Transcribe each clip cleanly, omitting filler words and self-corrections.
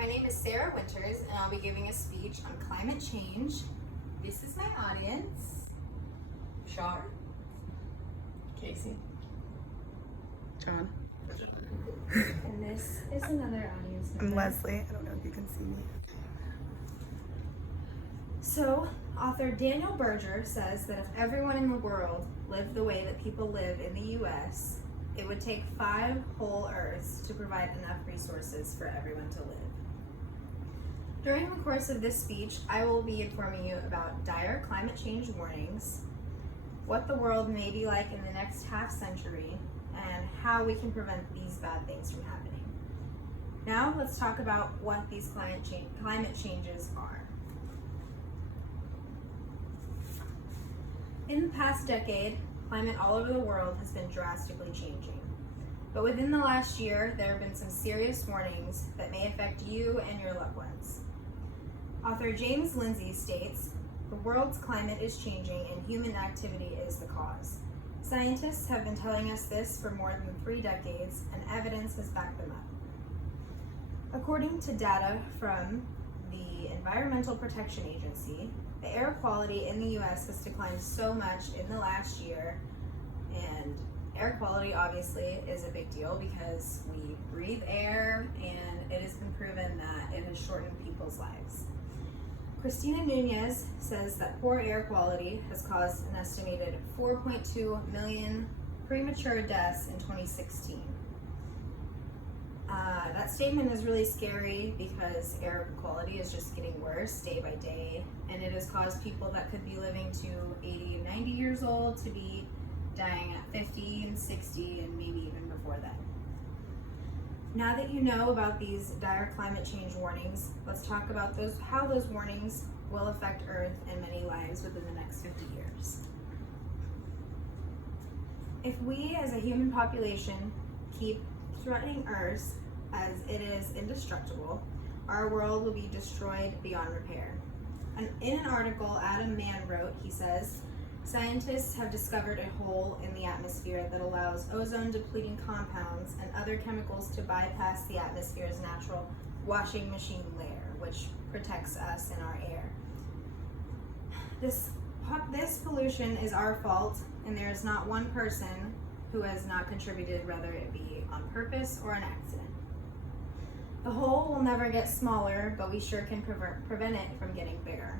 my name is Sarah Winters, and I'll be giving a speech on climate change. This is my audience. Shar, Casey, John. and this is another audience member. I'm Leslie. I don't know if you can see me. So, author Daniel Berger says that if everyone in the world lived the way that people live in the U.S., it would take 5 whole Earths to provide enough resources for everyone to live. During the course of this speech, I will be informing you about dire climate change warnings, what the world may be like in the next half century, and how we can prevent these bad things from happening. Now let's talk about what these climate changes are. In the past decade, climate all over the world has been drastically changing. But within the last year, there have been some serious warnings that may affect you and your loved ones. Author James Lindsay states, "The world's climate is changing and human activity is the cause. Scientists have been telling us this for more than 3 decades, and evidence has backed them up." According to data from the Environmental Protection Agency, the air quality in the U.S. has declined so much in the last year, and air quality obviously is a big deal because we breathe air, and it has been proven that it has shortened people's lives. Christina Nunez says that poor air quality has caused an estimated 4.2 million premature deaths in 2016. That statement is really scary because air quality is just getting worse day by day, and it has caused people that could be living to 80 and 90 years old to be dying at 50 and 60 and maybe even before that. Now that you know about these dire climate change warnings, let's talk about how those warnings will affect Earth and many lives within the next 50 years. If we as a human population keep threatening Earth as it is indestructible, our world will be destroyed beyond repair. In an article Adam Mann wrote, he says, "Scientists have discovered a hole in the atmosphere that allows ozone-depleting compounds and other chemicals to bypass the atmosphere's natural washing machine layer, which protects us and our air. This pollution is our fault, and there is not one person who has not contributed, whether it be on purpose or an accident. The hole will never get smaller, but we sure can prevent it from getting bigger."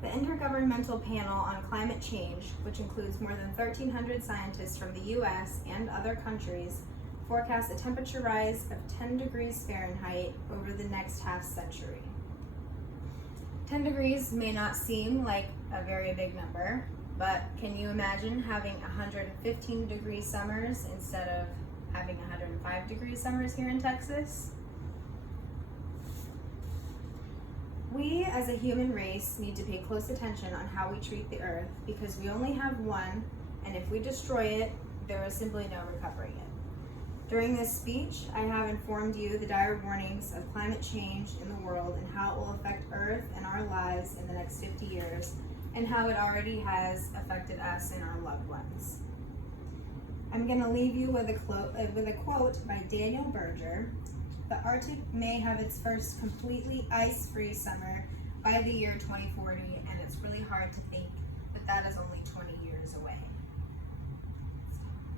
The Intergovernmental Panel on Climate Change, which includes more than 1,300 scientists from the U.S. and other countries, forecasts a temperature rise of 10 degrees Fahrenheit over the next half century. 10 degrees may not seem like a very big number, but can you imagine having 115 degree summers instead of having 105 degree summers here in Texas? We as a human race need to pay close attention on how we treat the Earth because we only have one, and if we destroy it, there is simply no recovering it. During this speech, I have informed you the dire warnings of climate change in the world and how it will affect Earth and our lives in the next 50 years, and how it already has affected us and our loved ones. I'm going to leave you with a quote by Daniel Berger. "The Arctic may have its first completely ice-free summer by the year 2040, and it's really hard to think that that is only 20 years away."